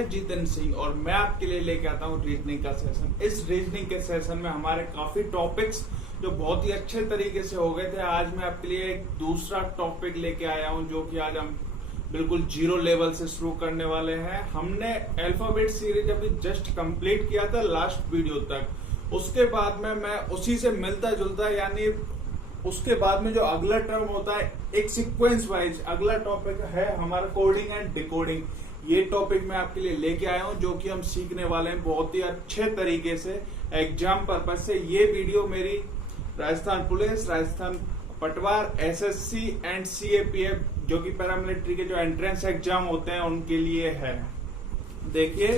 है जितेंद्र सिंह और मैं आपके लिए लेके आता हूँ रीजनिंग का सेशन। इस रीजनिंग के सेशन में हमारे काफी टॉपिक्स जो बहुत ही अच्छे तरीके से हो गए थे, आज मैं आपके लिए एक दूसरा टॉपिक लेके आया हूँ जो कि आज हम बिल्कुल जीरो लेवल से शुरू करने वाले हैं। हमने अल्फाबेट सीरीज अभी जस्ट कंप्लीट किया था लास्ट वीडियो तक। उसके बाद में मैं उसी से मिलता जुलता यानी उसके बाद में जो अगला टर्म होता है एक सीक्वेंस वाइज अगला टॉपिक है हमारा कोडिंग एंड डिकोडिंग। ये टॉपिक मैं आपके लिए लेके आया हूं जो कि हम सीखने वाले हैं बहुत ही अच्छे तरीके से एग्जाम पर्पज से। ये वीडियो मेरी राजस्थान पुलिस, राजस्थान पटवार, एसएससी एंड सीएपीएफ जो कि पैरामिलिट्री के जो एंट्रेंस एग्जाम होते हैं उनके लिए है। देखिए,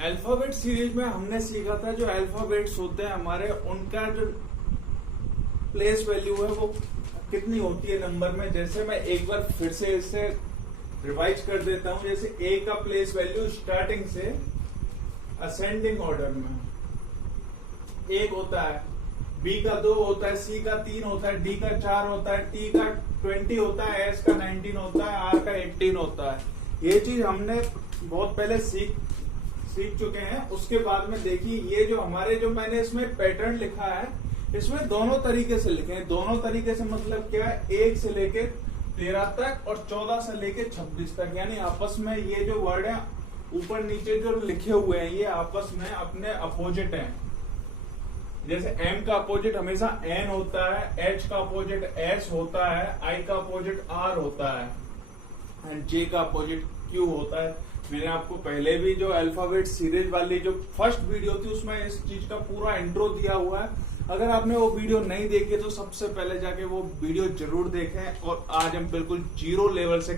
अल्फाबेट सीरीज में हमने सीखा था जो अल्फाबेट्स होते हैं हमारे, उनका जो प्लेस वैल्यू है वो कितनी होती है नंबर में। जैसे मैं एक बार फिर से इसे रिवाइज कर देता हूं। जैसे ए का प्लेस वैल्यू स्टार्टिंग से असेंडिंग ऑर्डर में 1 होता है, बी का 2 होता है, सी का 3 होता है, डी का 4 होता है, टी का 20 होता है, एस का 19 होता है, आर का 18 होता है। ये चीज हमने बहुत पहले सीख चुके हैं। उसके बाद में देखिए ये जो हमारे जो मैंने इसमें पैटर्न लिखा है इसमें दोनों तरीके से लिखे हैं। दोनों तरीके से मतलब क्या है, 1 से लेके 13 तक और 14 से लेके 26 तक, यानी आपस में ये जो वर्ड है ऊपर नीचे जो लिखे हुए हैं ये आपस में अपने अपोजिट हैं। जैसे M का अपोजिट हमेशा N होता है, H का अपोजिट S होता है, I का अपोजिट R होता है एंड J का अपोजिट Q होता है। मैंने आपको पहले भी जो अल्फाबेट सीरीज वाली जो फर्स्ट वीडियो थी उसमें इस चीज का पूरा इंट्रो दिया हुआ है। अगर आपने वो वीडियो नहीं देखी तो सबसे पहले जाके वो वीडियो जरूर देखें। और आज हम बिल्कुल जीरो लेवल से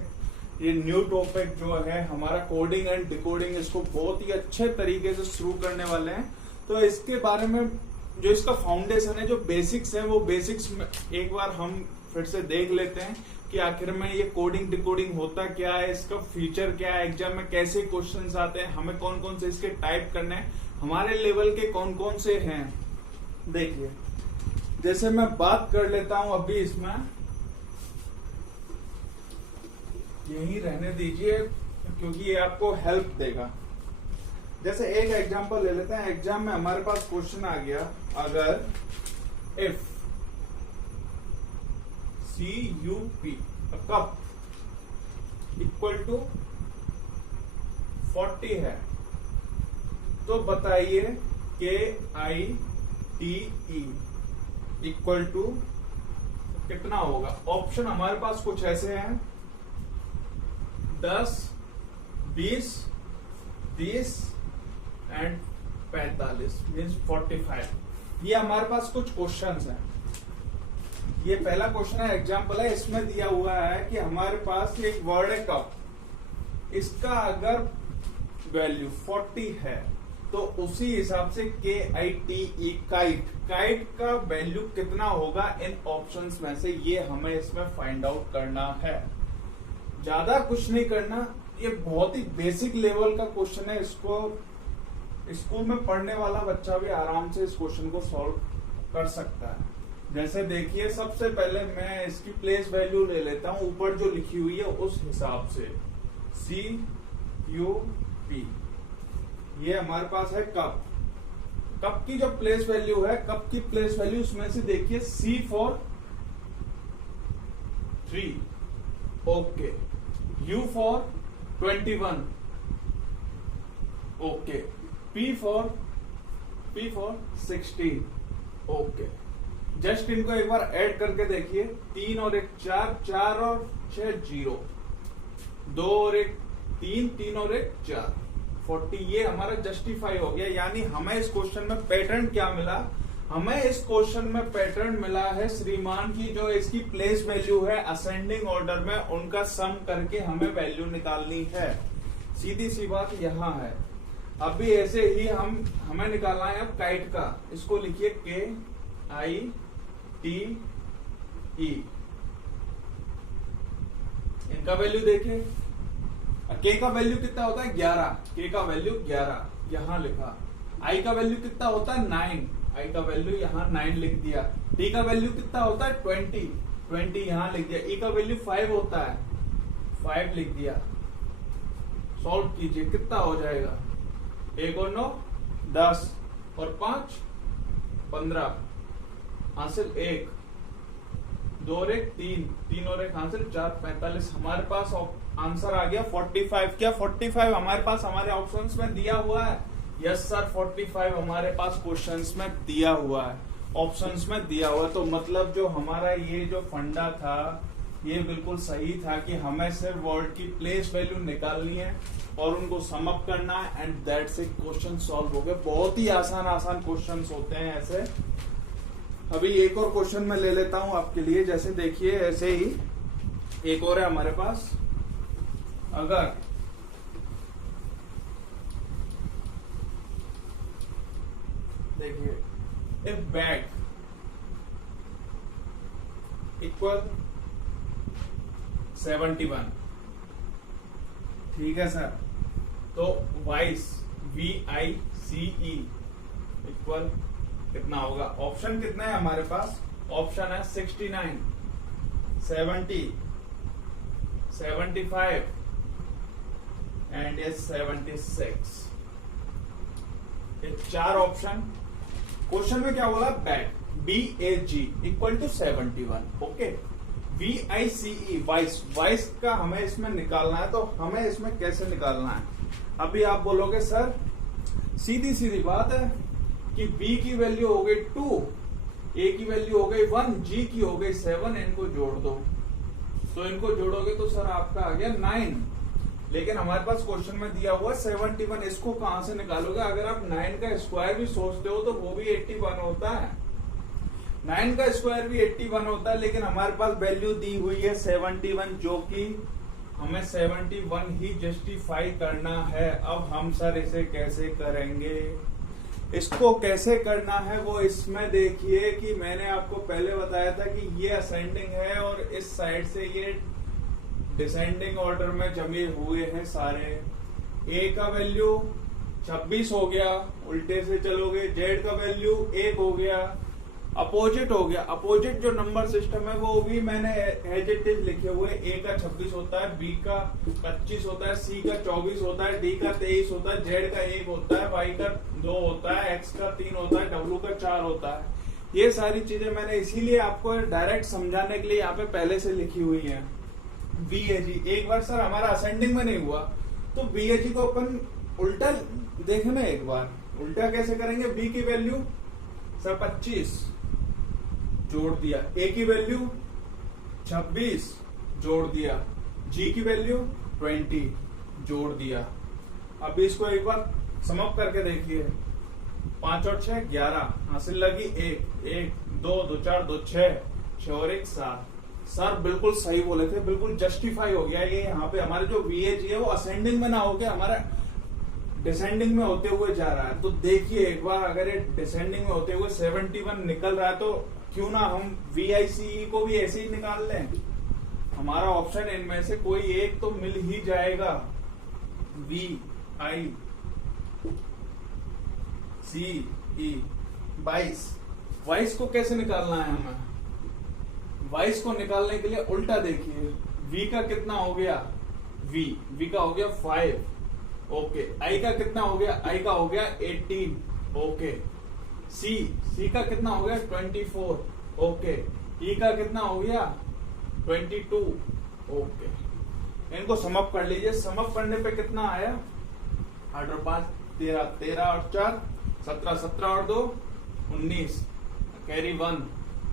ये न्यू टॉपिक जो है हमारा कोडिंग एंड डिकोडिंग, इसको बहुत ही अच्छे तरीके से शुरू करने वाले हैं। तो इसके बारे में जो इसका फाउंडेशन है, जो बेसिक्स है, वो बेसिक्स में एक बार हम फिर से देख लेते हैं कि आखिर में ये कोडिंग डिकोडिंग होता क्या है, इसका फीचर क्या है, एग्जाम में कैसे क्वेश्चंस आते हैं, हमें कौन कौन से इसके टाइप करने हैं, हमारे लेवल के कौन कौन से हैं। देखिए, जैसे मैं बात कर लेता हूं अभी इसमें, यही रहने दीजिए क्योंकि ये आपको हेल्प देगा। जैसे एक एग्जांपल ले लेते हैं। एग्जाम में हमारे पास क्वेश्चन आ गया, अगर if CUP cup equal to 40 है तो बताइए KITE इक्वल टू कितना होगा। ऑप्शन हमारे पास कुछ ऐसे हैं, 10, 20, 30 एंड 45 मीन्स 45। ये हमारे पास कुछ क्वेश्चंस हैं। ये पहला क्वेश्चन है, एग्जांपल है। इसमें दिया हुआ है कि हमारे पास एक वर्ड है कप, इसका अगर वैल्यू 40 है तो उसी हिसाब से KITE काइट का वैल्यू कितना होगा इन ऑप्शंस में से, ये हमें इसमें फाइंड आउट करना है। ज्यादा कुछ नहीं करना, ये बहुत ही बेसिक लेवल का क्वेश्चन है। इसको स्कूल में पढ़ने वाला बच्चा भी आराम से इस क्वेश्चन को सॉल्व कर सकता है। जैसे देखिए, सबसे पहले मैं इसकी प्लेस वैल्यू ले लेता हूं ऊपर जो लिखी हुई है उस हिसाब से। CUP ये हमारे पास है कप। कप की जो प्लेस वैल्यू है, कप की प्लेस वैल्यू उसमें से देखिए C for 3, okay, U for 21, okay, P for 16, okay. Just इनको एक बार ऐड करके देखिए, 3 और 1 4, 4 और 6 0, 2 और 1 3, 3 और 1 4, 40। ये हमारा जस्टिफाई हो गया। यानी हमें इस क्वेश्चन में पैटर्न क्या मिला, हमें इस क्वेश्चन में पैटर्न मिला है श्रीमान की जो इसकी प्लेस वैल्यू है असेंडिंग ऑर्डर में, उनका सम करके हमें वैल्यू निकालनी है। सीधी सी बात यहां है। अभी ऐसे ही हमें निकालना है अब काइट का। इसको लिखिए KITE। इनका वैल्यू देखिए, K का वैल्यू कितना होता है 11, K का वैल्यू 11 यहां लिखा। I का वैल्यू कितना होता है 9, I का वैल्यू यहां 9 लिख दिया। T का वैल्यू कितना होता है 20 यहां लिख दिया। E का वैल्यू 5 होता है, 5 लिख दिया। सॉल्व कीजिए, कितना हो जाएगा? 1 और 9 10 और 5 15, हासिल 1, 2 और 1 3, 3 और 1 हासिल 4 45। हमारे पास आंसर आ गया 45। क्या 45 हमारे पास हमारे ऑप्शंस में दिया हुआ है? यस सर, 45 हमारे पास क्वेश्चंस में दिया हुआ है, ऑप्शंस में दिया हुआ है। तो मतलब जो हमारा ये जो फंडा था ये बिल्कुल सही था कि हमें सिर्फ वर्ड की प्लेस वैल्यू निकालनी है और उनको सम अप करना है and that's it, question solve हो गए। बहुत ही आसान आसान क्वेश्चंस होते हैं ऐसे। अभी एक और क्वेश्चन मैं ले लेता हूं आपके लिए। जैसे देखिए ऐसे ही एक और है हमारे पास। अगर देखिए इफ बैग इक्वल 71, ठीक है सर, तो वाइस VICE इक्वल कितना होगा? ऑप्शन कितना है हमारे पास? ऑप्शन है 69, 70, 75 एंड 76। ये 4 ऑप्शन। क्वेश्चन में क्या बोला? Bag BAG equal to 71, okay. VICE vice, vice का हमें इसमें निकालना है, तो हमें इसमें कैसे निकालना है? अभी आप बोलोगे सर सीधी सीधी बात है कि B की वैल्यू हो गई 2, A की वैल्यू हो गई 1, G की हो गई 7, इनको जोड़ दो। तो इनको जोड़ोगे तो सर आपका आ गया 9। लेकिन हमारे पास क्वेश्चन में दिया हुआ 71, इसको कहां से निकालोगे? अगर आप 9 का स्क्वायर भी सोचते हो तो वो भी 81 होता है, 9 का स्क्वायर भी 81 होता है। लेकिन हमारे पास वैल्यू दी हुई है 71, जो कि हमें 71 ही जस्टिफाई करना है। अब हम सर इसे कैसे करेंगे? इसको कैसे करना है वो इसमें देखिए कि मैंने आपको पहले बताया था कि ये असेंडिंग है और इस साइड से ये डिसेंडिंग ऑर्डर में जमे हुए हैं सारे। A का वैल्यू 26 हो गया, उल्टे से चलोगे Z का वैल्यू 1 हो गया, अपोजिट हो गया। अपोजिट जो नंबर सिस्टम है वो भी मैंने एज इट इज लिखे हुए। A का 26 होता है, B का 25 होता है, C का 24 होता है, D का 23 होता है, Z का 1 होता है, Y का 2 होता है, X का 3 होता है, W का 4 होता है। ये सारी चीजें मैंने इसीलिए आपको डायरेक्ट समझाने के लिए यहाँ पे पहले से लिखी हुई है। BAG एक बार सर हमारा असेंडिंग में नहीं हुआ तो BAG को अपन उल्टा देखना एक बार। उल्टा कैसे करेंगे? B की वैल्यू सर 25 जोड़ दिया, A की वैल्यू 26 जोड़ दिया, G की वैल्यू 20 जोड़ दिया। अब इसको एक बार सम अप करके देखिए। 5 और 6 11, हासिल लगी 1 1 2 2 4 2 6 6 और 1 7। सर बिल्कुल सही बोले थे, बिल्कुल जस्टिफाई हो गया। ये यहाँ पे हमारे जो VAG है वो असेंडिंग में ना होके हमारा डिसेंडिंग में होते हुए जा रहा है। तो देखिए एक बार, अगर ये डिसेंडिंग में होते हुए 71 निकल रहा है तो क्यों ना हम VICE को भी ऐसे ही निकाल लें। हमारा ऑप्शन इनमें से कोई एक तो मिल ही जाएगा। VICE 22। वाइस को कैसे निकालना है हमें? वाइस को निकालने के लिए उल्टा देखिए। V का कितना हो गया? V का हो गया 5, ओके। I का कितना हो गया? I का हो गया 18, ओके। C का कितना हो गया? 24, ओके। E का कितना हो गया? 22, ओके। इनको सम अप कर लीजिए। सम अप करने पे कितना आया? 8 और 5 13, 13 और 4 17, 17 और 2 19, कैरी 1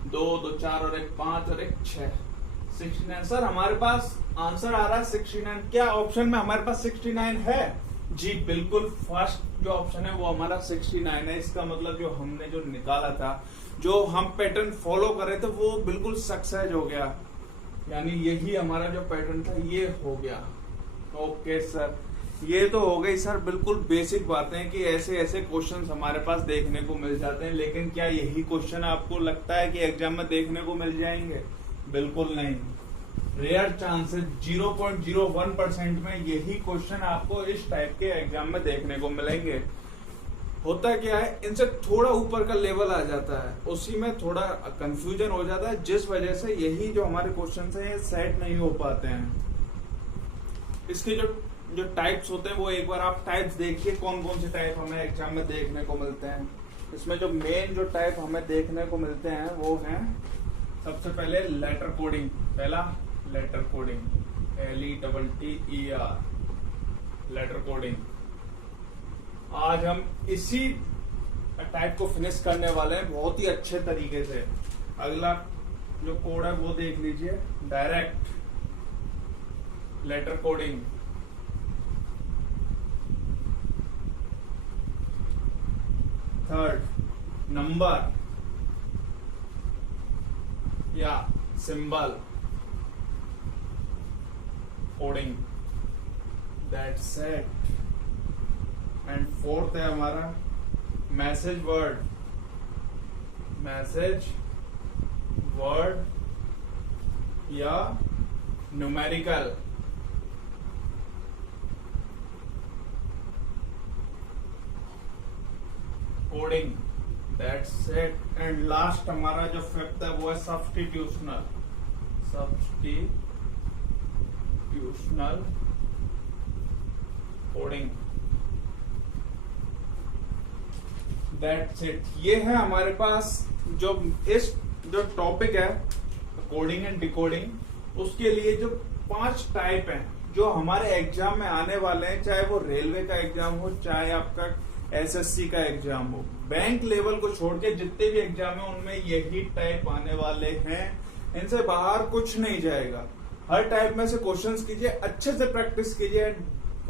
2 2 4 और 1 5 और 1 6 69। सर हमारे पास आंसर आ रहा है 69। क्या ऑप्शन में हमारे पास 69 है? जी बिल्कुल, फर्स्ट जो ऑप्शन है वो हमारा 69 है। इसका मतलब जो हमने जो निकाला था, जो हम पैटर्न फॉलो कर रहे थे वो बिल्कुल सक्सेस हो गया। यानी यही हमारा जो पैटर्न था ये हो गया। ओके सर, ये तो हो गई सर बिल्कुल बेसिक बातें कि ऐसे ऐसे क्वेश्चंस हमारे पास देखने को मिल जाते हैं। लेकिन क्या यही क्वेश्चन आपको लगता है कि एग्जाम में देखने को मिल जाएंगे? बिल्कुल नहीं। रेयर चांसेस 0.01% में यही क्वेश्चन आपको इस टाइप के एग्जाम में देखने को मिलेंगे। होता क्या है, इनसे थोड़ा ऊपर का लेवल आ जाता है, उसी में थोड़ा कंफ्यूजन हो जाता है, जिस वजह से यही जो हमारे क्वेश्चन है ये सेट नहीं हो पाते हैं। इसके जो जो टाइप्स होते हैं वो एक बार आप टाइप्स देखिए, कौन कौन से टाइप हमें एग्जाम में देखने को मिलते हैं। इसमें जो मेन जो टाइप हमें देखने को मिलते हैं वो हैं, सबसे पहले लेटर कोडिंग। पहला letter coding, LETTER, letter coding. आज हम इसी टाइप को फिनिश करने वाले हैं बहुत ही अच्छे तरीके से। अगला जो कोड है वो देख लीजिए, direct letter coding. Third, number या symbol coding, that's it. And fourth है हमारा मैसेज वर्ड, मैसेज वर्ड या numerical coding, that's it. And last हमारा जो फिफ्थ है वो है substitutional, substitutional coding, that's it. ये है हमारे पास जो इस जो टॉपिक है कोडिंग एंड डिकोडिंग, उसके लिए जो 5 टाइप हैं जो हमारे एग्जाम में आने वाले हैं, चाहे वो रेलवे का एग्जाम हो, चाहे आपका SSC का एग्जाम हो, बैंक लेवल को छोड़ के जितने भी एग्जाम है उनमें यही टाइप आने वाले हैं। इनसे बाहर कुछ नहीं जाएगा। हर टाइप में से क्वेश्चंस कीजिए, अच्छे से प्रैक्टिस कीजिए,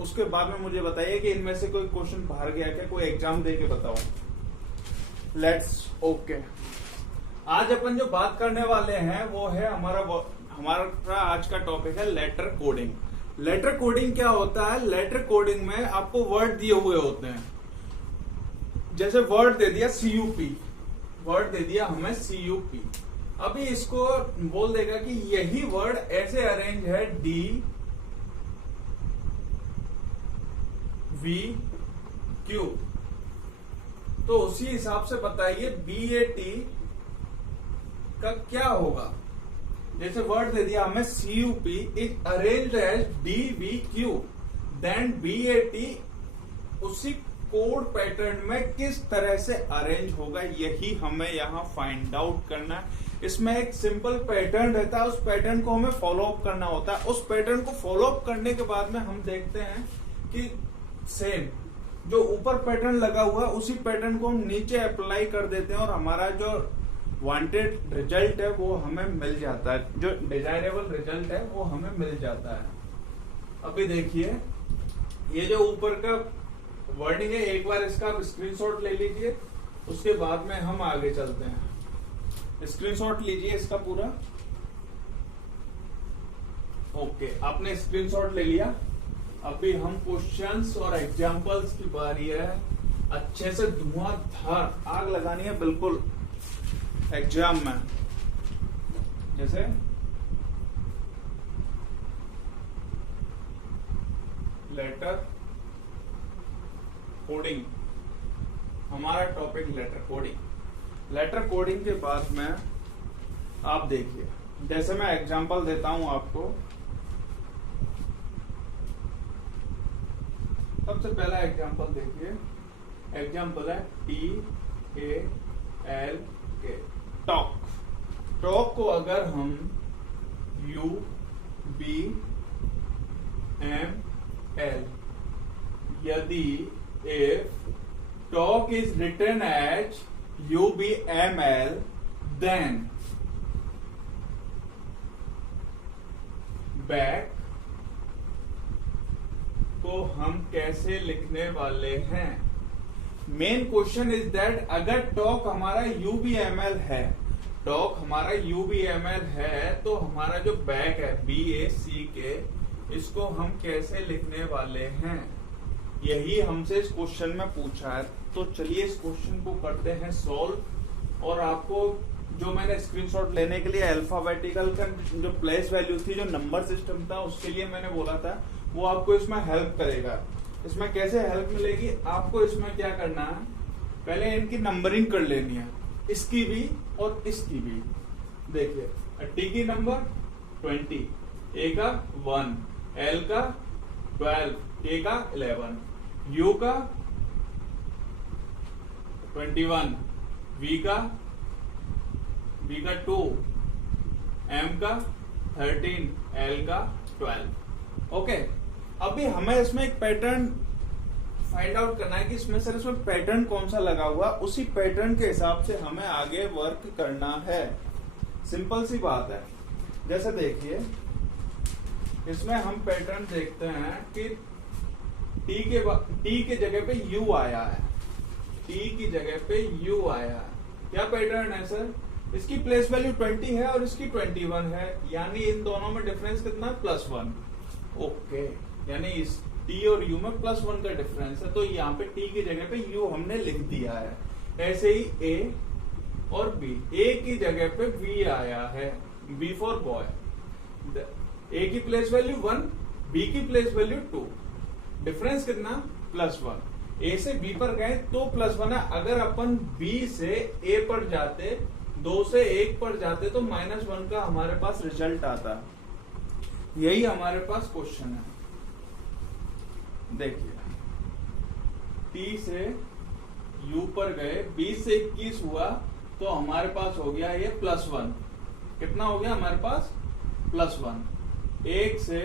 उसके बाद में मुझे बताइए कि इनमें से कोई क्वेश्चन बाहर गया क्या, कोई एग्जाम दे के बताओ। Let's okay. आज अपन जो बात करने वाले हैं वो है हमारा आज का टॉपिक है लेटर कोडिंग। लेटर कोडिंग क्या होता है? लेटर कोडिंग में आपको वर्ड दिए हुए होते हैं, जैसे वर्ड दे दिया CUP, वर्ड दे दिया हमें CUP। अभी इसको बोल देगा कि यही वर्ड ऐसे अरेंज है DVQ, तो उसी हिसाब से बताइए BAT का क्या होगा। जैसे वर्ड दे दिया हमें CUP is arranged as DVQ, then BAT उसी कोड पैटर्न में किस तरह से अरेंज होगा, यही हमें यहाँ फाइंड आउट करना है। इसमें एक सिंपल पैटर्न रहता है, उस पैटर्न को हमें फॉलो अप करना होता है। उस पैटर्न को फॉलो अप करने के बाद में हम देखते हैं कि सेम जो ऊपर पैटर्न लगा हुआ है उसी पैटर्न को हम नीचे अप्लाई कर देते हैं और हमारा जो वांटेड रिजल्ट है वो हमें मिल जाता है, जो डिजायरेबल रिजल्ट है वो हमें मिल जाता है। अभी देखिए ये जो ऊपर का वर्डिंग है, एक बार इसका आप स्क्रीनशॉट ले लीजिए, उसके बाद में हम आगे चलते हैं। स्क्रीनशॉट लीजिए इसका पूरा। ओके, आपने स्क्रीनशॉट ले लिया। अभी हम क्वेश्चंस और एग्जांपल्स की बारी है। अच्छे से धुआंधार आग लगानी है बिल्कुल एग्जाम में। जैसे लेटर कोडिंग, हमारा topic letter coding. Letter coding के बाद में आप देखिए, जैसे मैं एग्जांपल देता हूं आपको। सबसे पहला एग्जांपल देखिए, एग्जांपल है TALK, टॉक। टॉक को अगर हम UBML, यदि if talk is written as UBML, then back को हम कैसे लिखने वाले हैं? मेन क्वेश्चन इज दैट अगर टॉक हमारा UBML है, टॉक हमारा UBML है, तो हमारा जो बैक है BACK, इसको हम कैसे लिखने वाले हैं, यही हमसे इस क्वेश्चन में पूछा है। तो चलिए इस क्वेश्चन को करते हैं सॉल्व। और आपको जो मैंने स्क्रीनशॉट लेने के लिए अल्फाबेटिकल का जो प्लेस वैल्यू थी, जो नंबर सिस्टम था, उसके लिए मैंने बोला था, वो आपको इसमें हेल्प करेगा। इसमें कैसे हेल्प मिलेगी? आपको इसमें क्या करना है, पहले इनकी नंबरिंग कर लेनी है, इसकी भी और इसकी भी। देखिए T की नंबर 20, A का 1, L का 12, K का 11, U का 21, V का 2, M का 13, L का 12। ओके, अभी हमें इसमें एक पैटर्न फाइंड आउट करना है कि इसमें सर इसमें पैटर्न कौन सा लगा हुआ, उसी पैटर्न के हिसाब से हमें आगे वर्क करना है। सिंपल सी बात है। जैसे देखिए इसमें हम पैटर्न देखते हैं कि T के जगह पे U आया है, T की जगह पे U आया है। क्या पैटर्न है सर? इसकी प्लेस वैल्यू 20 है और इसकी 21 है, यानी इन दोनों में डिफरेंस कितना है? +1। ओके, यानी इस T और U में +1 का डिफरेंस है, तो यहाँ पे T की जगह पे U हमने लिख दिया है। ऐसे ही A और B, A की जगह पे V आया है, B फॉर बॉय। A की प्लेस वैल्यू 1, B की प्लेस वैल्यू 2, डिफरेंस कितना? +1। A से B पर गए तो +1 है। अगर अपन B से A पर जाते, 2 से 1 पर जाते तो -1 का हमारे पास रिजल्ट आता। यही हमारे पास क्वेश्चन है। देखिए T से U पर गए, 20 से 21 हुआ तो हमारे पास हो गया ये +1। कितना हो गया हमारे पास? +1। 1 से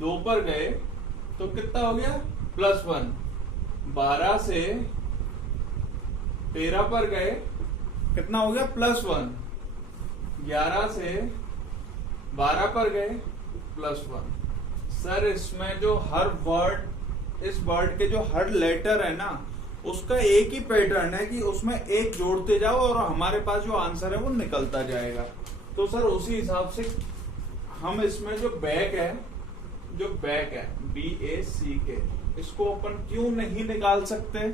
2 पर गए तो कितना हो गया? +1। 12 से 13 पर गए, कितना हो गया? +1। 11 से 12 पर गए, +1। सर इसमें जो हर वर्ड, इस वर्ड के जो हर लेटर है ना, उसका एक ही पैटर्न है कि उसमें एक जोड़ते जाओ और हमारे पास जो आंसर है वो निकलता जाएगा। तो सर उसी हिसाब से हम इसमें जो बैक है BACK, इसको अपन क्यों नहीं निकाल सकते?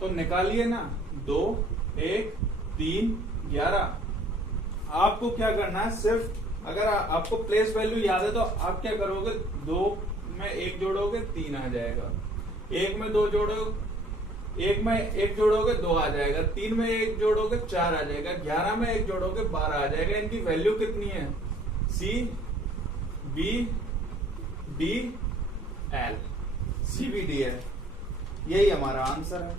तो निकालिए ना। 2, 1, 3, 11। आपको क्या करना है, सिर्फ अगर आपको प्लेस वैल्यू याद है तो आप क्या करोगे? 2 में 1 जोड़ोगे 3 आ जाएगा, 1 में 2 जोड़ोगे, 1 में 1 जोड़ोगे 2 आ जाएगा, 3 में 1 जोड़ोगे 4 आ जाएगा, 11 में 1 जोड़ोगे 12 आ जाएगा। इनकी वैल्यू कितनी है? C B D L, CBDL। यही हमारा आंसर है,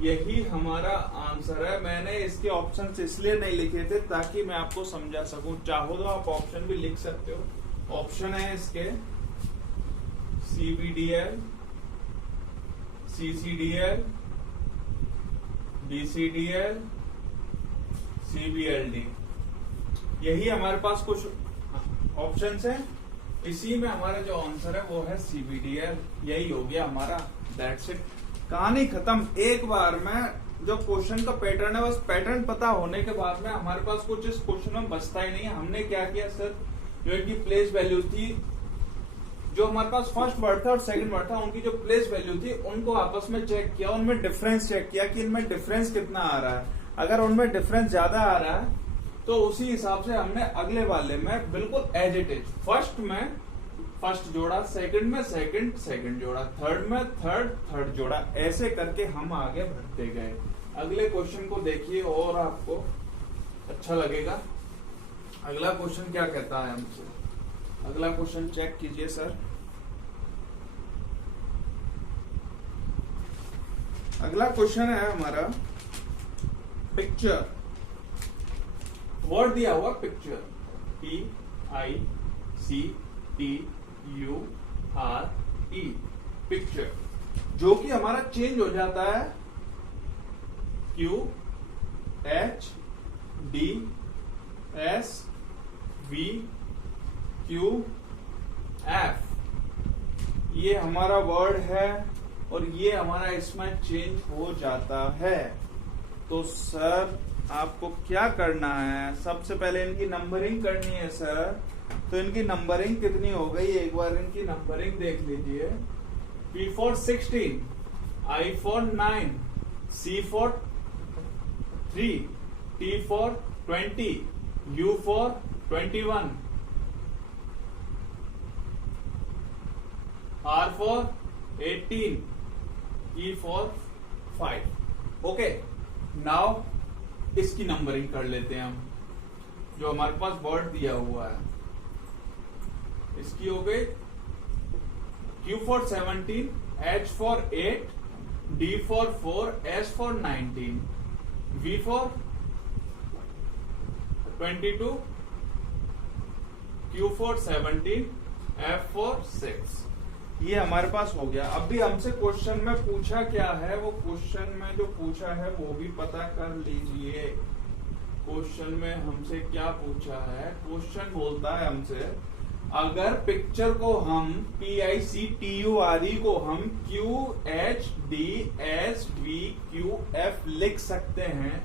यही हमारा आंसर है। मैंने इसके ऑप्शंस इसलिए नहीं लिखे थे ताकि मैं आपको समझा सकूं। चाहो तो आप ऑप्शन भी लिख सकते हो। ऑप्शन है इसके CBDL, CCDL, DCDL, CBLD। यही हमारे पास कुछ ऑप्शंस हैं। इसी में हमारा जो आंसर है वो है CBDL। यही हो गया हमारा, दैट्स इट, कहानी खत्म। एक बार में जो क्वेश्चन का पैटर्न है, बस पैटर्न पता होने के बाद में हमारे पास कुछ इस क्वेश्चन में बचता ही नहीं है। हमने क्या किया सर, जो इनकी प्लेस वैल्यू थी, जो हमारे पास फर्स्ट वर्ड था और सेकंड वर्ड था, उनकी जो प्लेस वैल्यू थी उनको आपस में चेक किया, उनमें डिफरेंस चेक किया कि इनमें डिफरेंस कितना आ रहा है। अगर उनमें डिफरेंस ज्यादा आ रहा है तो उसी हिसाब से हमने अगले वाले में बिल्कुल एज इट इज, फर्स्ट में फर्स्ट जोड़ा, सेकंड में सेकंड जोड़ा, थर्ड में थर्ड जोड़ा, ऐसे करके हम आगे बढ़ते गए। अगले क्वेश्चन को देखिए और आपको अच्छा लगेगा। अगला क्वेश्चन क्या कहता है हमसे, अगला क्वेश्चन चेक कीजिए सर। अगला क्वेश्चन है हमारा पिक्चर। वर्ड दिया हुआ पिक्चर, PICTURE, पिक्चर, जो कि हमारा चेंज हो जाता है QHDSVQF। ये हमारा वर्ड है और ये हमारा इसमें चेंज हो जाता है। तो सर आपको क्या करना है, सबसे पहले इनकी नंबरिंग करनी है सर। तो इनकी नंबरिंग कितनी हो गई, एक बार इनकी नंबरिंग देख लीजिए। P for 16, I for 9, C for 3, T for 20, U for 21, R for 18, E for 5। Okay, now इसकी नंबरिंग कर लेते हैं हम, जो हमारे पास वर्ड दिया हुआ है। इसकी हो गई Q for 17, H for 8, D for 4, S for 19, V for 22, Q for 17, F for 6। ये हमारे पास हो गया। अभी हमसे क्वेश्चन में पूछा क्या है, वो क्वेश्चन में जो पूछा है वो भी पता कर लीजिए। क्वेश्चन में हमसे क्या पूछा है, क्वेश्चन बोलता है हमसे अगर पिक्चर को हम PICTURE को हम QHDSVQF लिख सकते हैं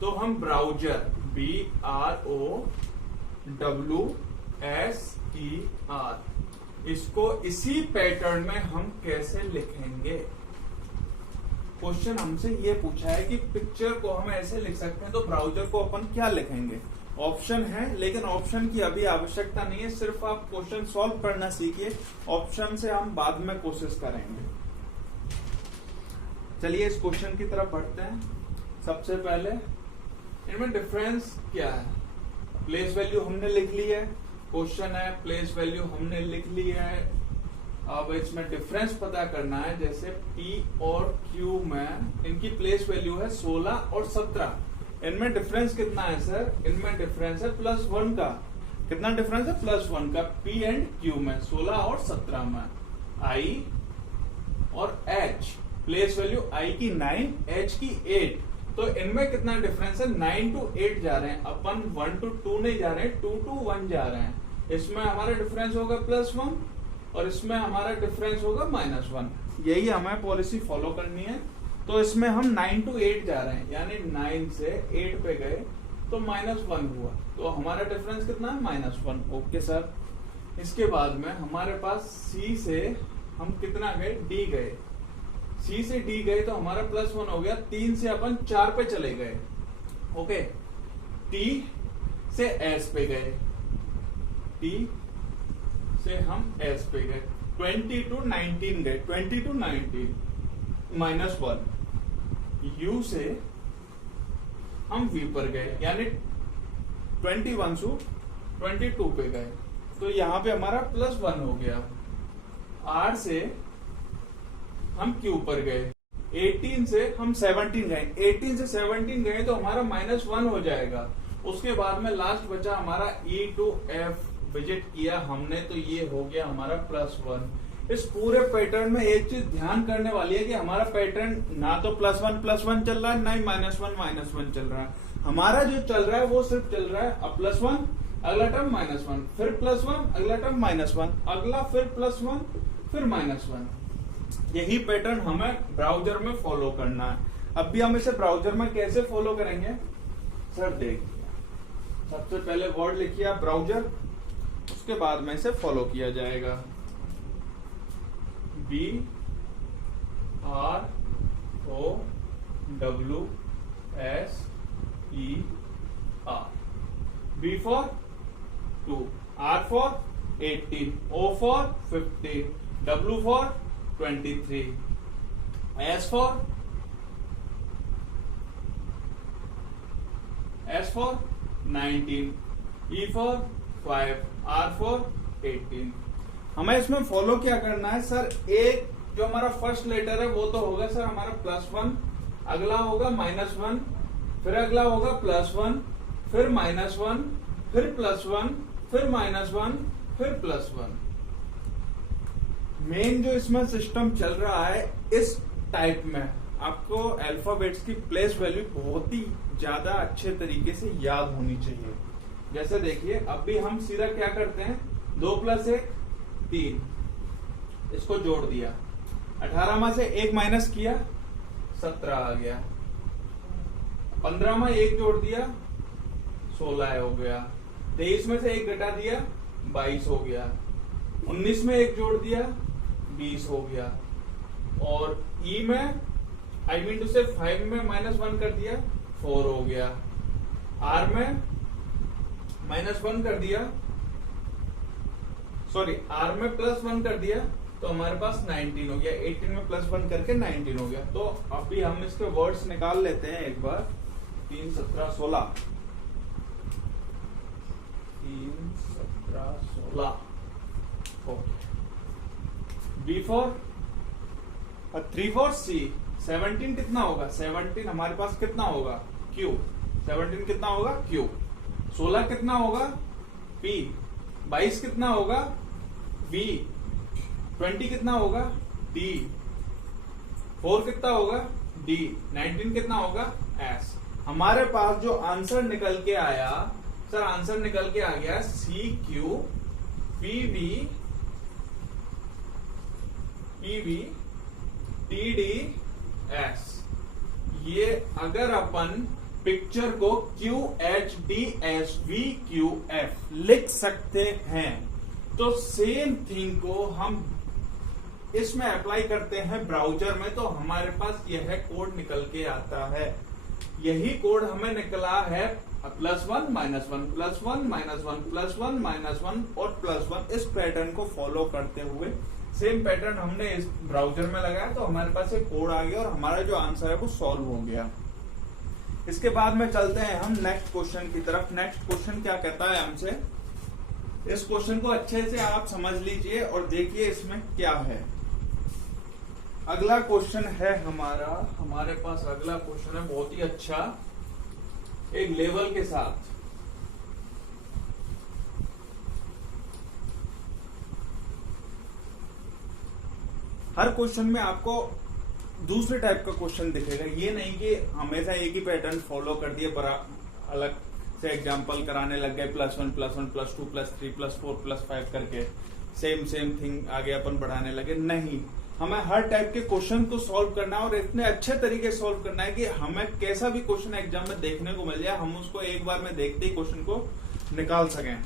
तो हम ब्राउजर BROWSER इसको इसी पैटर्न में हम कैसे लिखेंगे। क्वेश्चन हमसे ये पूछा है कि पिक्चर को हम ऐसे लिख सकते हैं तो ब्राउजर को अपन क्या लिखेंगे। ऑप्शन है, लेकिन ऑप्शन की अभी आवश्यकता नहीं है, सिर्फ आप क्वेश्चन सॉल्व करना सीखिए। ऑप्शन से हम बाद में कोशिश करेंगे। चलिए इस क्वेश्चन की तरफ बढ़ते हैं। सबसे पहले इनमें डिफरेंस क्या है। प्लेस वैल्यू हमने लिख ली है, क्वेश्चन है प्लेस वैल्यू हमने लिख ली है। अब इसमें डिफरेंस पता करना है। जैसे P और Q में इनकी प्लेस वैल्यू है 16 और 17। इनमें डिफरेंस कितना है सर, इनमें डिफरेंस है +1 का। कितना डिफरेंस है, +1 का। P एंड Q में 16 और 17 में। I और H प्लेस वैल्यू I की 9, H की 8। तो इनमें कितना डिफरेंस है, 9 to 8 जा रहे हैं अपन, 1 to 2 नहीं जा रहे हैं, 2 to 1 जा रहे हैं। इसमें हमारा डिफरेंस होगा +1 और इसमें हमारा डिफरेंस होगा -1। यही हमें पॉलिसी फॉलो करनी है। तो इसमें हम 9 to 8 जा रहे हैं, यानी 9 से 8 पे गए तो -1 हुआ, तो हमारा डिफरेंस कितना है, -1। Okay sir. इसके बाद में हमारे पास C से हम कितना गए, D गए। C से D गए तो हमारा +1 हो गया। 3 से अपन 4 पे चले गए। ओके, T से S पे गए, T से हम S पे गए। 20 to 19 गए, 20 to 19 -1। U से हम V पर गए, यानी 21 से 22 पे गए, तो यहां पे हमारा +1 हो गया। R से हम Q पर गए। 18 से हम 17 गए, 18 से 17 गए तो हमारा -1 हो जाएगा। उसके बाद में लास्ट बचा हमारा E to F विजिट किया हमने, तो ये हो गया हमारा +1। इस पूरे पैटर्न में एक चीज ध्यान करने वाली है कि हमारा पैटर्न ना तो +1 चल रहा है, ना ही -1 चल रहा है। हमारा जो चल रहा है वो सिर्फ चल रहा है अब +1, अगला टर्म -1, फिर +1, अगला टर्म -1, अगला फिर +1, फिर -1। यही पैटर्न हमें ब्राउजर में फॉलो करना है। अब भी हम इसे ब्राउजर में कैसे फॉलो करेंगे सर, देखिए सबसे पहले वर्ड लिखिए आप ब्राउजर, उसके बाद में इसे फॉलो किया जाएगा। BROWSER। B for 2, R for 18, O for 15, W for 23, S for 19, E for 5, R for 18। हमें इसमें फॉलो क्या करना है सर, एक जो हमारा फर्स्ट लेटर है वो तो होगा सर हमारा +1, अगला होगा -1, फिर अगला होगा +1, फिर -1, फिर +1, फिर -1, फिर +1। मेन जो इसमें सिस्टम चल रहा है इस टाइप में, आपको अल्फाबेट्स की प्लेस वैल्यू बहुत ही ज्यादा अच्छे तरीके से याद होनी चाहिए। जैसे देखिए अभी हम सीधा क्या करते हैं, 2 + 1 3, इसको जोड़ दिया। 18 में से 1 माइनस किया, 17 आ गया। 15 में 1 जोड़ दिया, 16 हो गया। 23 में से 1 घटा दिया, 22 हो गया। 19 में 1 जोड़ दिया, 20 हो गया। और ई में आई मीन टू से 5 में -1 कर दिया, 4 हो गया। आर में -1 कर दिया, सॉरी आर में +1 कर दिया, तो हमारे पास 19 हो गया। 18 में +1 करके 19 हो गया। तो अभी हम इसके वर्ड्स निकाल लेते हैं एक बार। 3 17 16, 3 17 16 okay. B for 3 for C। 17 कितना होगा? 17 हमारे पास कितना होगा? Q। 17 कितना होगा? Q। 16 कितना होगा? P। 22 कितना होगा? V। 20 कितना होगा? D। 4 कितना होगा? D। 19 कितना होगा? S। हमारे पास जो आंसर निकल के आया सर, आंसर निकल के आ गया CQ PV TD S। ये अगर अपन पिक्चर को QHDSVQF लिख सकते हैं तो सेम थिंग को हम इसमें अप्लाई करते हैं ब्राउजर में, तो हमारे पास यह कोड निकल के आता है। यही कोड हमें निकला है +1 -1 +1 -1 +1 -1 और +1। इस पैटर्न को फॉलो करते हुए सेम पैटर्न हमने इस ब्राउजर में लगाया तो हमारे पास एक कोड आ गया और हमारा जो आंसर है वो सॉल्व हो गया। इसके बाद में चलते हैं हम नेक्स्ट क्वेश्चन की तरफ। नेक्स्ट क्वेश्चन क्या कहता है हमसे, इस क्वेश्चन को अच्छे से आप समझ लीजिए और देखिए इसमें क्या है। अगला क्वेश्चन है हमारे पास अगला क्वेश्चन है बहुत ही अच्छा, एक लेवल के साथ। हर क्वेश्चन में आपको दूसरे टाइप का क्वेश्चन दिखेगा, ये नहीं कि हमेशा एक ही पैटर्न फॉलो कर दिए, बड़ा अलग से एग्जांपल कराने लग गए +1 +1 +2 +3 +4 +5 करके सेम थिंग आगे अपन बढ़ाने लगे। नहीं, हमें हर टाइप के क्वेश्चन को सॉल्व करना है और इतने अच्छे तरीके से सॉल्व करना है कि हमें कैसा भी क्वेश्चन एग्जाम में देखने को मिल जाए, हम उसको एक बार में देखते ही क्वेश्चन को निकाल सकें।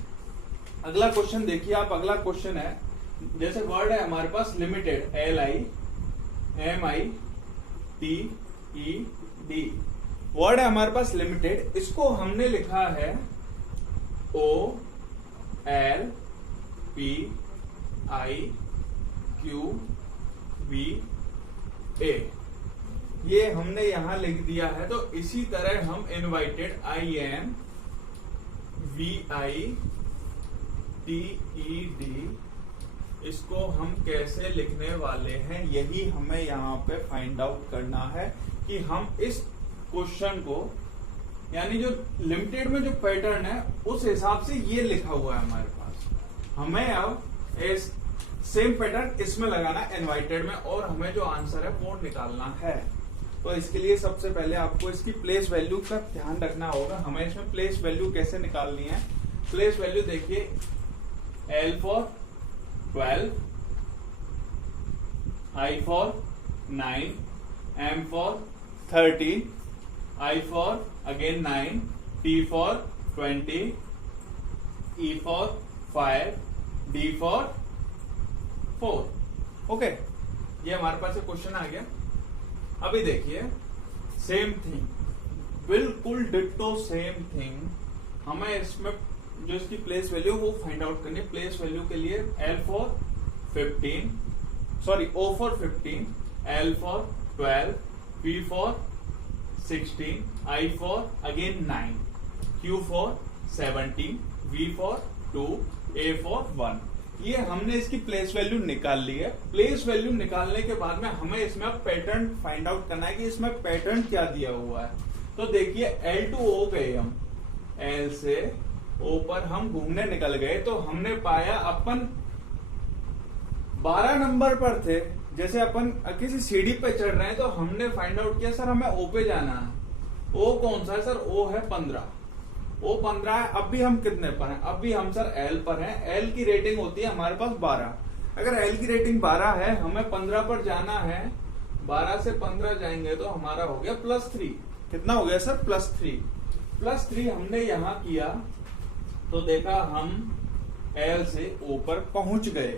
अगला क्वेश्चन देखिए आप। अगला क्वेश्चन है, जैसे वर्ड है हमारे पास लिमिटेड, LIMITED वर्ड है हमारे पास लिमिटेड। इसको हमने लिखा है OLPIQVA। ये हमने यहां लिख दिया है। तो इसी तरह हम इनवाइटेड INVITED इसको हम कैसे लिखने वाले हैं, यही हमें यहाँ पे फाइंड आउट करना है कि हम इस क्वेश्चन को, यानी जो लिमिटेड में जो पैटर्न है उस हिसाब से ये लिखा हुआ है हमारे पास, हमें अब इस सेम पैटर्न इसमें लगाना इनवाइटेड में और हमें जो आंसर है वो निकालना है। तो इसके लिए सबसे पहले आपको इसकी प्लेस वैल्यू का ध्यान रखना होगा। हमें इसमें प्लेस वैल्यू कैसे निकालनी है। प्लेस वैल्यू देखिए, L for 12, I for 9, M for 13, I for again 9, T for 20, E for 5, D for 4। Okay, ये हमारे पास एक क्वेश्चन आ गया। अभी देखिए सेम थिंग, बिल्कुल डिट्टो सेम थिंग। हमें इसमें जो इसकी प्लेस वैल्यू वो फाइंड आउट करनी है। प्लेस वैल्यू के लिए O for 15, L for 12, P for 16, I for again 9, Q for 17, V for 2, A for 1। ये हमने इसकी प्लेस वैल्यू निकाल ली है। प्लेस वैल्यू निकालने के बाद में हमें इसमें अब पैटर्न फाइंड आउट करना है कि इसमें पैटर्न क्या दिया हुआ है। तो देखिए L to O गए हम, L से O पर हम घूमने निकल गए तो हमने पाया अपन 12 नंबर पर थे। जैसे अपन किसी सीढ़ी पे चढ़ रहे हैं तो हमने फाइंड आउट किया सर हमें O पे जाना है। O कौन सा है सर? O है 15। O 15 है। अब भी हम कितने पर हैं? अब भी हम सर L पर हैं। L की रेटिंग होती है हमारे पास 12। अगर L की रेटिंग 12 है, हमें 15 पर जाना है, 12 से 15 जाएंगे तो हमारा हो गया +3। कितना हो गया सर? +3 हमने यहां किया तो देखा हम L से O पर पहुंच गए।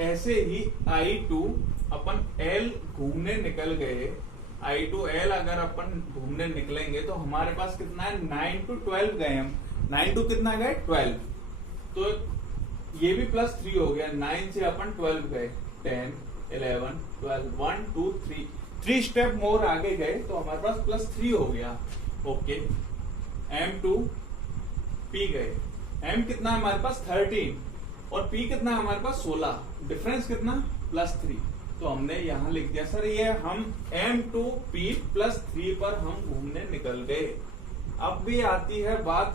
ऐसे ही I2 अपन L घूमने निकल गए। I2 L अगर अपन घूमने निकलेंगे तो हमारे पास कितना है? 9 to 12 गए हम। 9 to कितना गए? 12। तो ये भी +3 हो गया। 9 से अपन 12 गए, 10, 11, 12, 1, 2, 3 स्टेप मोर आगे गए तो हमारे पास +3 हो गया। ओके, M2 P गए। M कितना है हमारे पास? 13 और P कितना है हमारे पास? 16। डिफरेंस कितना? +3। तो हमने यहाँ लिख दिया सर ये हम M2P +3 पर हम घूमने निकल गए। अब भी आती है बात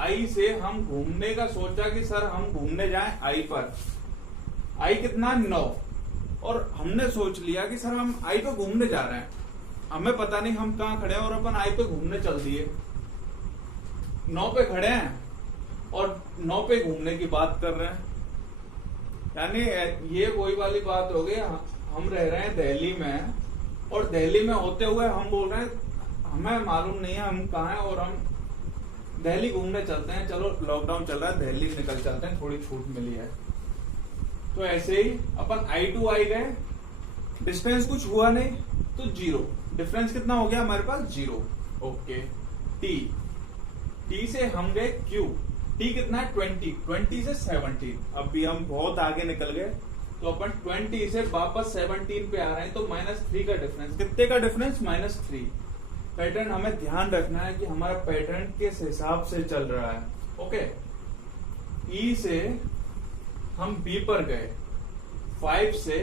I से हम घूमने का सोचा कि सर हम घूमने जाएं I पर। I कितना 9, और हमने सोच लिया कि सर हम I पे घूमने जा रहे हैं, हमें पता नहीं हम कहाँ खड़े हैं और अपन I पे घूमने चल दिए। 9 पे खड़े हैं और 9 पे घूमने की बात कर रहे हैं, यानी ये वही वाली बात हो गई। हम रह रहे हैं दिल्ली में, और दिल्ली में होते हुए हम बोल रहे हैं हमें मालूम नहीं है हम कहाँ हैं, और हम दिल्ली घूमने चलते हैं, चलो लॉकडाउन चल रहा है दिल्ली निकल चलते हैं, थोड़ी छूट मिली है। तो ऐसे ही अपन I to I गए, डिस्टेंस कुछ हुआ नहीं तो 0, डिफरेंस कितना हो गया हमारे पास 0। ओके, T से हम गए Q, T कितना है 20 से 17। अब भी हम बहुत आगे निकल गए, तो अपन 20 से वापस 17 पे आ रहे हैं, तो -3 का डिफरेंस। कितने का डिफरेंस? -3। पैटर्न हमें ध्यान रखना है कि हमारा पैटर्न किस हिसाब से चल रहा है। ओके, E से हम B पर गए, 5 से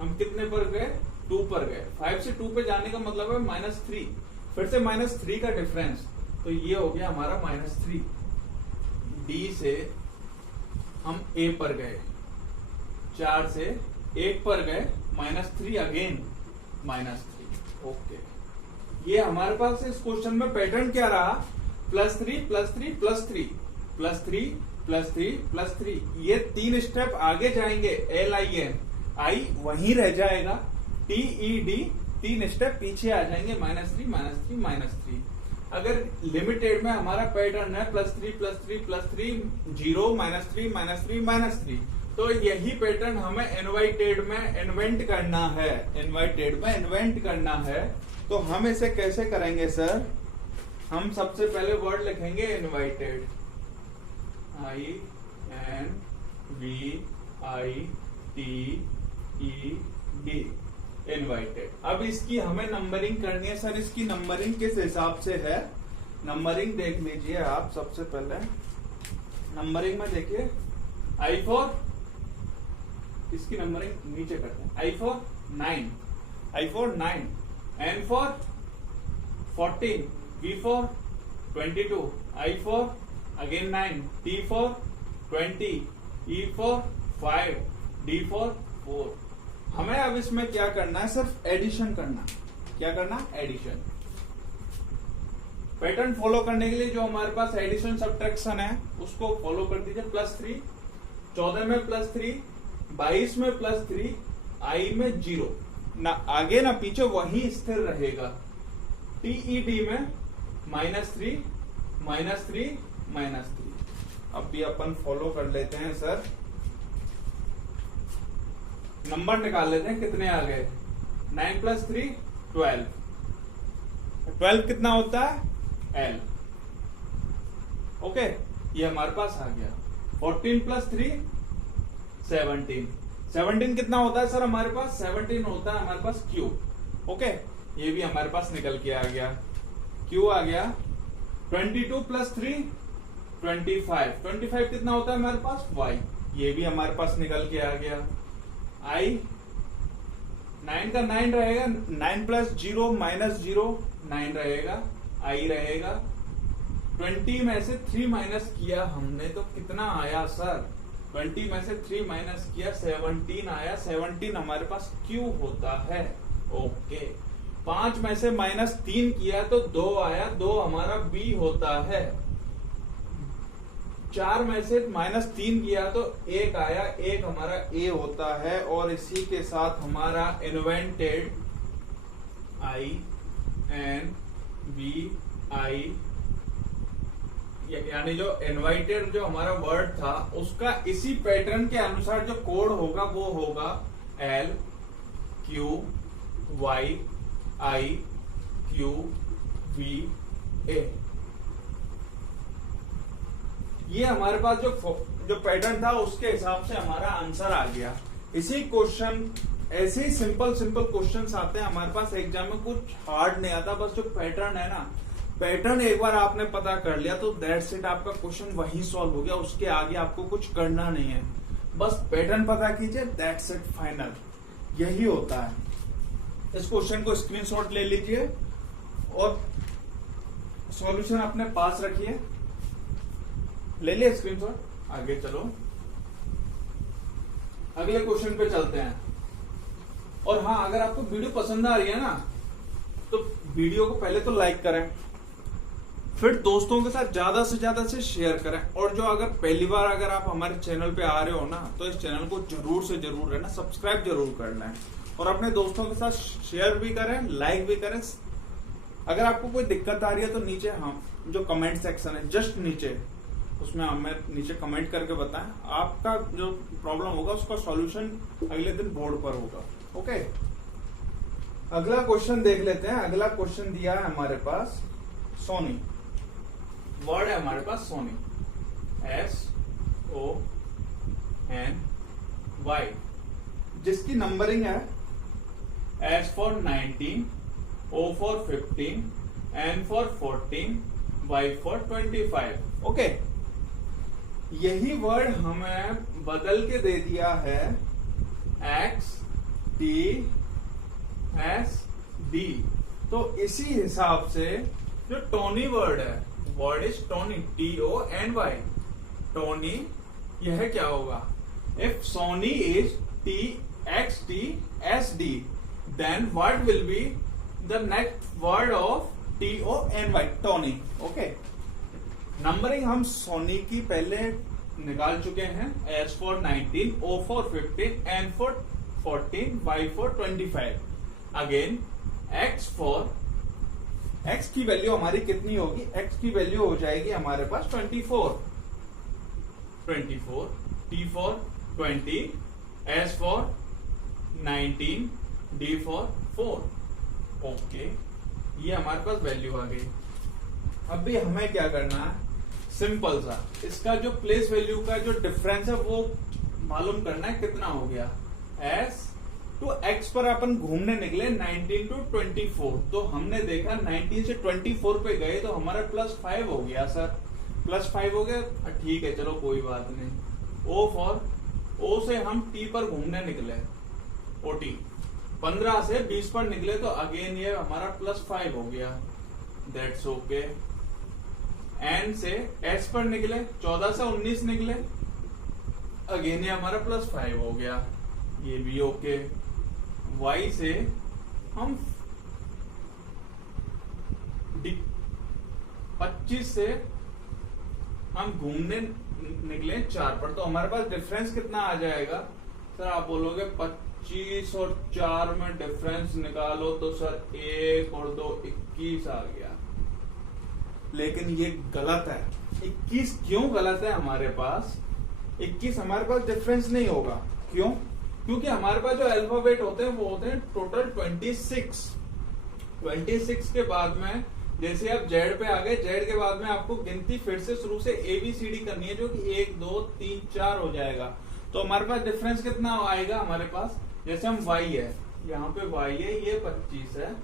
हम कितने पर गए? 2 पर गए। 5 से 2 पे जाने का मतलब है -3, फिर से -3 का डिफरेंस, तो ये हो गया हमारा -3। D से हम A पर गए, 4 से 1 पर गए, -3 अगेन -3। ओके, ये हमारे पास इस क्वेश्चन में पैटर्न क्या रहा? +3 +3 +3 +3 +3 +3। ये 3 स्टेप आगे जाएंगे, LIN, I वहीं रह जाएगा, TED 3 स्टेप पीछे आ जाएंगे, -3 -3 -3। अगर लिमिटेड में हमारा पैटर्न है +3 +3 +3 0 -3 -3 -3, तो यही पैटर्न हमें इनवाइटेड में इन्वेंट करना है। इनवाइटेड में इन्वेंट करना है, तो हम इसे कैसे करेंगे सर? हम सबसे पहले वर्ड लिखेंगे इनवाइटेड, INVITED, इनवाइटेड। अब इसकी हमें नंबरिंग करनी है सर। इसकी नंबरिंग किस हिसाब से है? नंबरिंग देख लीजिए आप। सबसे पहले नंबरिंग में देखिए, I4, इसकी नंबरिंग नीचे करते हैं, I4 9, N4 14, V4 22, I4 again 9, T4 20, E4 5, D4 4। हमें अब इसमें क्या करना है? सिर्फ एडिशन करना। क्या करना? एडिशन। पैटर्न फॉलो करने के लिए जो हमारे पास एडिशन सब्ट्रैक्शन है उसको फॉलो कर दीजिए। +3, 14 में +3, 22 में +3, I में 0, ना आगे ना पीछे, वही स्थिर रहेगा। TED में -3 -3 -3। अब भी अपन फॉलो कर लेते हैं सर, नंबर निकाल लेते हैं कितने आ गए। 9 + 3 12, 12 कितना होता है? L। ओके, ये हमारे पास आ गया। 14 + 3 17, 17 कितना होता है सर हमारे पास? 17 होता है हमारे पास Q। ओके, ये भी हमारे पास निकल के आ गया, Q आ गया। 22 + 3 25, 25 कितना होता है हमारे पास? Y। ये भी हमारे पास निकल के आ गया। I 9 का 9 रहेगा, 9 + 0 -0 9 रहेगा, I रहेगा। 20 में से 3 माइनस किया हमने तो कितना आया सर? 20 में से 3 माइनस किया 17 आया। 17 हमारे पास Q होता है। ओके, 5 में से -3 किया तो 2 आया, 2 हमारा B होता है। 4 में से -3 किया तो 1 आया, 1 हमारा A होता है। और इसी के साथ हमारा इन्वेंटेड INVI, यानी जो इनवाइटेड जो हमारा वर्ड था उसका इसी पैटर्न के अनुसार जो कोड होगा वो होगा L Q Y I Q V A। ये हमारे पास जो पैटर्न था उसके हिसाब से हमारा आंसर आ गया। इसी क्वेश्चन, ऐसे ही सिंपल क्वेश्चंस आते हैं हमारे पास एग्जाम में, कुछ हार्ड नहीं आता। बस जो पैटर्न है ना, पैटर्न एक बार आपने पता कर लिया तो दैट्स इट, आपका क्वेश्चन वही सॉल्व हो गया। उसके आगे आपको कुछ करना नहीं है। बस पैटर्न पता कीजिए, दैट्स इट, फाइनल। यही होता है। इस क्वेश्चन को स्क्रीनशॉट ले लीजिए और सॉल्यूशन अपने पास रखिए। ले लिया स्क्रीनशॉट, आगे चलो, अगले क्वेश्चन पे चलते हैं। और हाँ, अगर आपको वीडियो पसंद आ रही है ना, तो वीडियो को पहले तो लाइक करें, फिर दोस्तों के साथ ज्यादा से शेयर करें। और जो अगर पहली बार अगर आप हमारे चैनल पे आ रहे हो ना, तो इस चैनल को जरूर से जरूर है ना सब्सक्राइब जरूर करना है, और अपने दोस्तों के साथ शेयर भी करें, लाइक भी करें। अगर आपको कोई दिक्कत आ रही है तो नीचे हम जो कमेंट सेक्शन है जस्ट नीचे, उसमें हमें नीचे कमेंट करके बताएं। आपका जो प्रॉब्लम होगा उसका सॉल्यूशन अगले दिन बोर्ड पर होगा। ओके, अगला क्वेश्चन देख लेते हैं। अगला क्वेश्चन दिया है हमारे पास सोनी, वर्ड है हमारे पास सोनी, SONY, जिसकी नंबरिंग है S for 19, O for 15, N for 14, Y for 25। Okay, यही वर्ड हमें बदल के दे दिया है XTSD। तो इसी हिसाब से जो टोनी वर्ड है, word is Tony, TONY, Tony, यह क्या होगा? If Soni is TXTSD, then what will be the next word of TONY, Tony. Okay, numbering हम सोनी की पहले निकाल चुके हैं। S for 19, O for 15, N for 14, Y for 25। Again X की वैल्यू हमारी कितनी होगी? X की वैल्यू हो जाएगी हमारे पास 24, T for 20, S for 19, D for 4। Okay, ये हमारे पास वैल्यू आ गई। अब भी हमें क्या करना है, सिंपल सा इसका जो प्लेस वैल्यू का जो डिफरेंस है वो मालूम करना है, कितना हो गया। S टू X पर अपन घूमने निकले 19 टू 24, तो हमने देखा 19 से 24 पे गए तो हमारा +5 हो गया सर, +5 हो गया। ठीक है, चलो कोई बात नहीं। O से हम T पर घूमने निकले, OT 15 से 20 पर निकले तो अगेन ये हमारा +5 हो गया, दैट्स ओके। N से S पर निकले, 14 से 19 निकले, अगेन ये हमारा +5 हो गया, ये भी ओके। Y से हम 25 से हम घूमने निकले 4 पर, तो हमारे पास डिफरेंस कितना आ जाएगा सर? आप बोलोगे 25 और 4 में डिफरेंस निकालो तो सर 1 और 2 21 आ गया, लेकिन ये गलत है। 21 क्यों गलत है? हमारे पास 21 हमारे पास डिफरेंस नहीं होगा। क्यों? क्योंकि हमारे पास जो अल्फाबेट होते हैं वो होते हैं टोटल 26 के बाद में जैसे आप जेड पे आ गए, जेड के बाद में आपको गिनती फिर से शुरू से ABCD करनी है, जो कि 1 2 3 4 हो जाएगा। तो हमारे पास डिफरेंस कितना आएगा हमारे पास? जैसे हम Y है, यहाँ पे Y है, ये 25 है,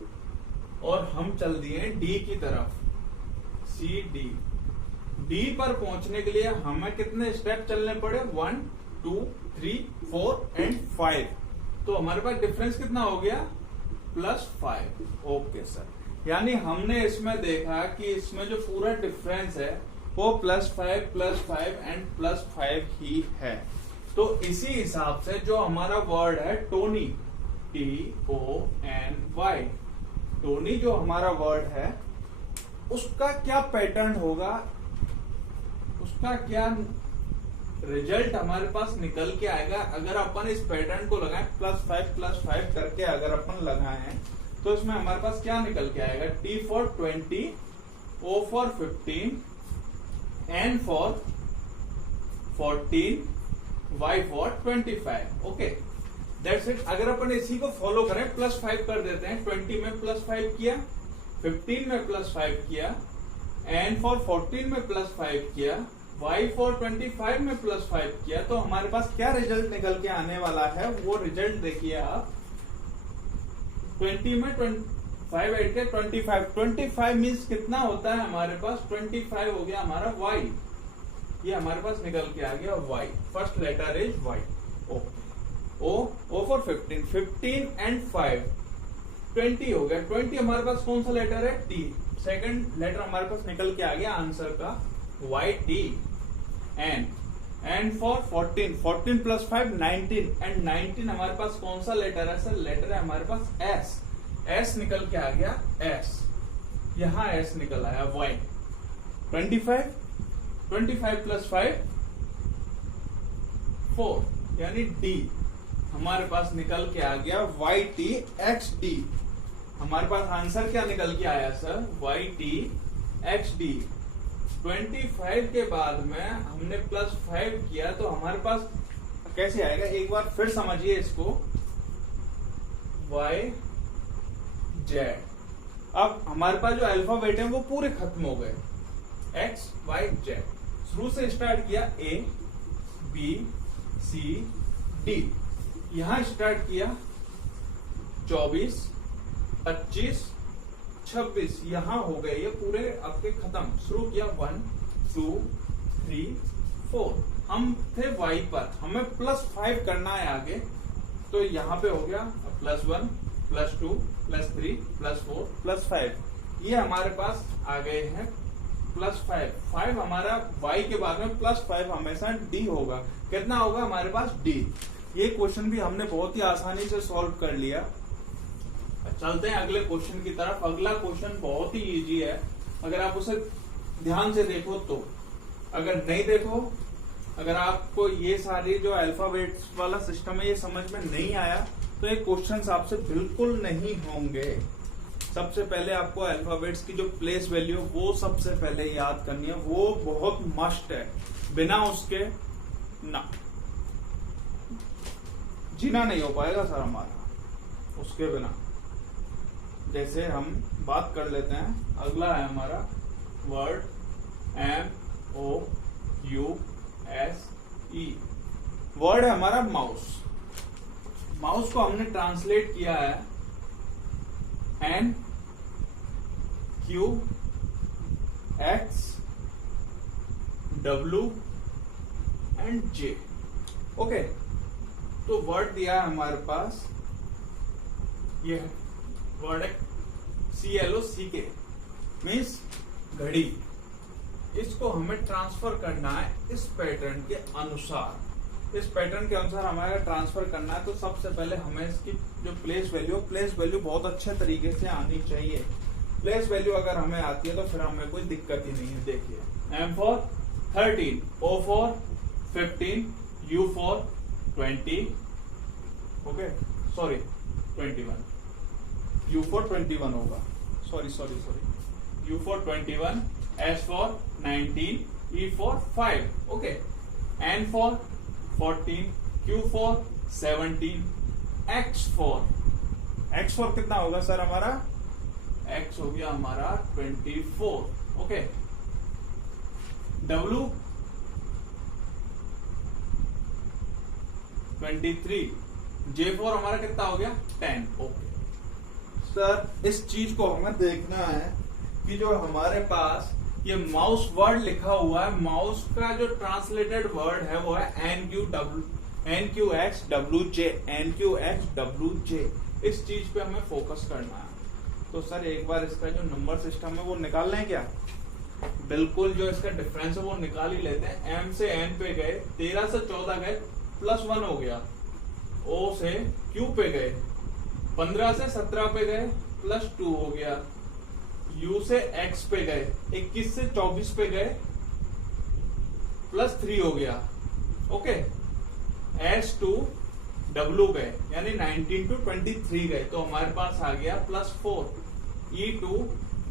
और हम चल दिए D की तरफ, CD। D पर पहुंचने के लिए हमें कितने स्टेप चलने पड़े? 1 2 3 4 एंड 5। तो हमारे पास डिफरेंस कितना हो गया? +5। ओके सर, यानी हमने इसमें देखा कि इसमें जो पूरा डिफरेंस है वो +5 एंड +5 ही है। तो इसी हिसाब से जो हमारा वर्ड है टोनी, TONY, टोनी जो हमारा वर्ड है उसका क्या पैटर्न होगा, उसका क्या रिजल्ट हमारे पास निकल के आएगा अगर अपन इस पैटर्न को लगाएं, +5 करके अगर अपन लगाएं तो इसमें हमारे पास क्या निकल के आएगा? T for 20, O for 15, N for 14, Y for 25। Okay, that's it. अगर अपन इसी को फॉलो करें, +5 कर देते हैं, 20 में +5 किया, 15 में +5 किया, N for 14 में +5 किया, Y for 25 में +5 किया, तो हमारे पास क्या रिजल्ट निकल के आने वाला है? वो रिजल्ट देखिए आप, 20 में 5 8 के 25 मीन्स कितना होता है हमारे पास? 25 हो गया हमारा Y। ये हमारे पास निकल के आ गया y, first letter is y। O for 15, 15 and 5 20 हो गया। 20 हमारे पास कौन सा लेटर है, t, सेकंड लेटर हमारे पास निकल के आ गया आंसर का YT। And for 14, 14 plus 5 19, and 19 हमारे पास कौन सा लेटर है सर, लेटर है हमारे पास S, S निकल के आ गया S, यहां S निकल आया Y। 25, 25 प्लस 5 4, यानी D हमारे पास निकल के आ गया YT XD। हमारे पास आंसर क्या निकल के आया सर, YT XD। 25 के बाद में हमने प्लस 5 किया तो हमारे पास कैसे आएगा, एक बार फिर समझिए इसको, Y Z। अब हमारे पास जो अल्फाबेट है वो पूरे खत्म हो गए, X Y Z। शुरू से स्टार्ट किया A B C D, यहां स्टार्ट किया 24 25 26, यहां हो गए ये पूरे आपके खत्म। शुरू किया 1 2 3 4, हम थे Y पर, हमें प्लस 5 करना है आगे, तो यहां पे हो गया plus 1 plus 2 plus 3 plus 4 plus 5, ये हमारे पास आ गए हैं प्लस 5। 5 हमारा Y के बाद में प्लस 5 हमेशा D होगा, कितना होगा हमारे पास D। ये क्वेश्चन भी हमने बहुत ही आसानी से सॉल्व कर लिया। चलते हैं अगले क्वेश्चन की तरफ। अगला क्वेश्चन बहुत ही इजी है, अगर आप उसे ध्यान से देखो तो, अगर नहीं देखो, अगर आपको ये सारी जो अल्फाबेट्स वाला सिस्टम है ये समझ में नहीं आया तो ये क्वेश्चंस आपसे बिल्कुल नहीं होंगे। सबसे पहले आपको अल्फाबेट्स की जो प्लेस वैल्यू वो सबसे पहले याद करनी है, वो बहुत मस्ट है, बिना उसके ना जीना नहीं हो पाएगा सर हमारा, उसके बिना। जैसे हम बात कर लेते हैं, अगला है हमारा वर्ड MOUSE। वर्ड है हमारा माउस। माउस को हमने ट्रांसलेट किया है NQXW एंड J। ओके, तो वर्ड दिया है हमारे पास, ये वर्ड है CLOCK, मीन्स घड़ी। इसको हमें ट्रांसफर करना है इस पैटर्न के अनुसार। इस पैटर्न के अनुसार हमारा ट्रांसफर करना है तो सबसे पहले हमें इसकी जो प्लेस वैल्यू बहुत अच्छे तरीके से आनी चाहिए। प्लेस वैल्यू अगर हमें आती है तो फिर हमें कोई दिक्कत ही नहीं है। देखिए M for 13, O for 15, U for 20, okay sorry 21, U for 21 होगा, sorry U for 21, S for 19, E for 5, okay, N for 14, Q for 17, X for कितना होगा सर हमारा, X हो गया हमारा 24, ओके, W 23, J for हमारा कितना हो गया 10, ओके। सर इस चीज को हमें देखना है कि जो हमारे पास ये माउस वर्ड लिखा हुआ है, माउस का जो ट्रांसलेटेड वर्ड है वो है NQXWJ। इस चीज पे हमें फोकस करना है। तो सर एक बार इसका जो नंबर सिस्टम है वो निकाल लें क्या, बिल्कुल जो इसका डिफरेंस है वो निकाल ही लेते हैं। M से N पे गए, 13 से 14 गए, प्लस 1 हो गया। O से Q पे गए, 15 से 17 पे गए, प्लस 2 हो गया। U से X पे गए, 21 से 24 पे गए, प्लस 3 हो गया, ओके। S to W गए, यानी 19 to 23 गए, तो हमारे पास आ गया प्लस 4। E to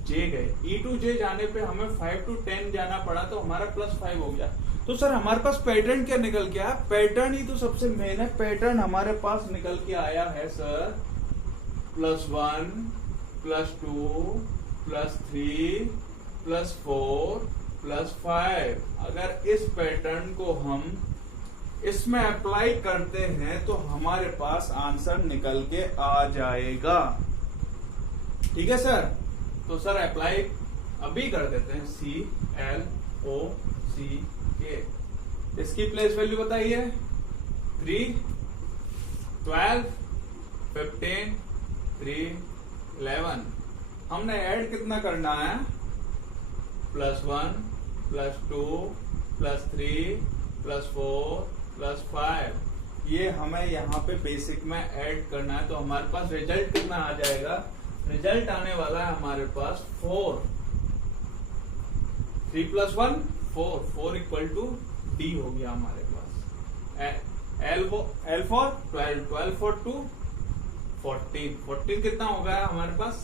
J गए, E to J जाने पे हमें 5 to 10 जाना पड़ा, तो हमारा प्लस 5 हो गया। तो सर हमारे पास पैटर्न क्या निकल के आया, पैटर्न ही तो सबसे मेन है। पैटर्न हमारे पास निकल के आया है sir plus 1 plus 2 plus 3 plus 4 plus 5। अगर इस पैटर्न को हम इसमें अप्लाई करते हैं तो हमारे पास आंसर निकल के आ जाएगा। ठीक है सर, तो सर अप्लाई अभी कर देते हैं ClOCK। इसकी प्लेस वैल्यू बताइए 3, 12, 15, 3, 11। हमने ऐड कितना करना है, +1, +2, +3, +4, +5। ये हमें यहाँ पे बेसिक में ऐड करना है। तो हमारे पास रिजल्ट कितना आ जाएगा, रिजल्ट आने वाला है हमारे पास 4। 3 + 1 4, 4 = D हो गया हमारे पास। L for 12, 12 for 2 14, 14 कितना हो गया हमारे पास,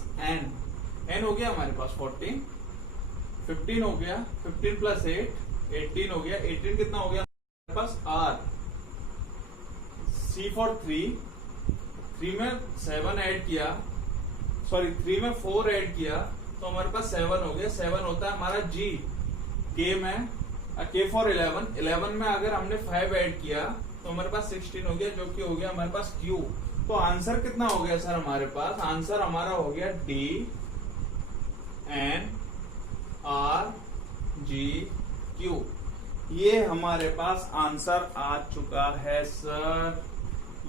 N हो गया हमारे पास 14। 15 हो गया, 15 + 8 18 हो गया, 18 कितना हो गया हमारे पास, R। C for 3, 3 में 7 ऐड किया, सॉरी 3 में 4 ऐड किया तो हमारे पास 7 हो गया। 7 होता है हमारा G। K for 11, 11 में अगर हमने 5 ऐड किया तो हमारे पास 16 हो गया, जो कि हो गया हमारे पास Q। तो आंसर कितना हो गया सर हमारे पास, आंसर हमारा हो गया D N R G Q। ये हमारे पास आंसर आ चुका है सर,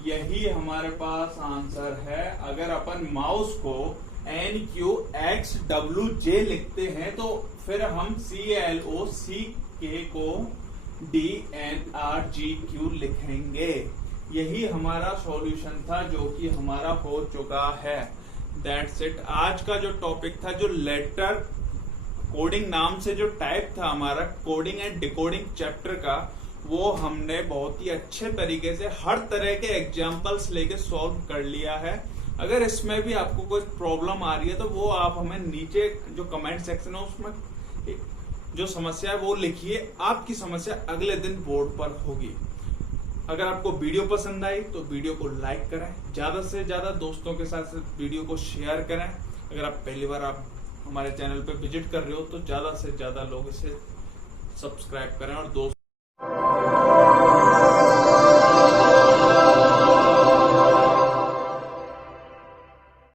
यही हमारे पास आंसर है। अगर अपन माउस को NQXWJ लिखते हैं तो फिर हम ClOCK को DNRGQ लिखेंगे। यही हमारा सॉल्यूशन था जो कि हमारा हो चुका है। That's it. आज का जो टॉपिक था, जो लेटर कोडिंग नाम से जो टाइप था हमारा कोडिंग एंड डिकोडिंग चैप्टर का, वो हमने बहुत ही अच्छे तरीके से हर तरह के एग्जाम्पल्स लेके सॉल्व कर लिया है। अगर इसमें भी आपको कोई प्रॉब्लम आ रही है तो वो आप हमें नीचे जो कमेंट सेक्शन है उसमें जो समस्या है वो लिखिए, आपकी समस्या अगले दिन बोर्ड पर होगी। अगर आपको वीडियो पसंद आई तो वीडियो को लाइक करें, ज्यादा से ज्यादा दोस्तों के साथ वीडियो को शेयर करें। अगर आप पहली बार आप हमारे चैनल पे विजिट कर रहे हो तो ज्यादा से ज्यादा लोग इसे सब्सक्राइब करें और दोस्त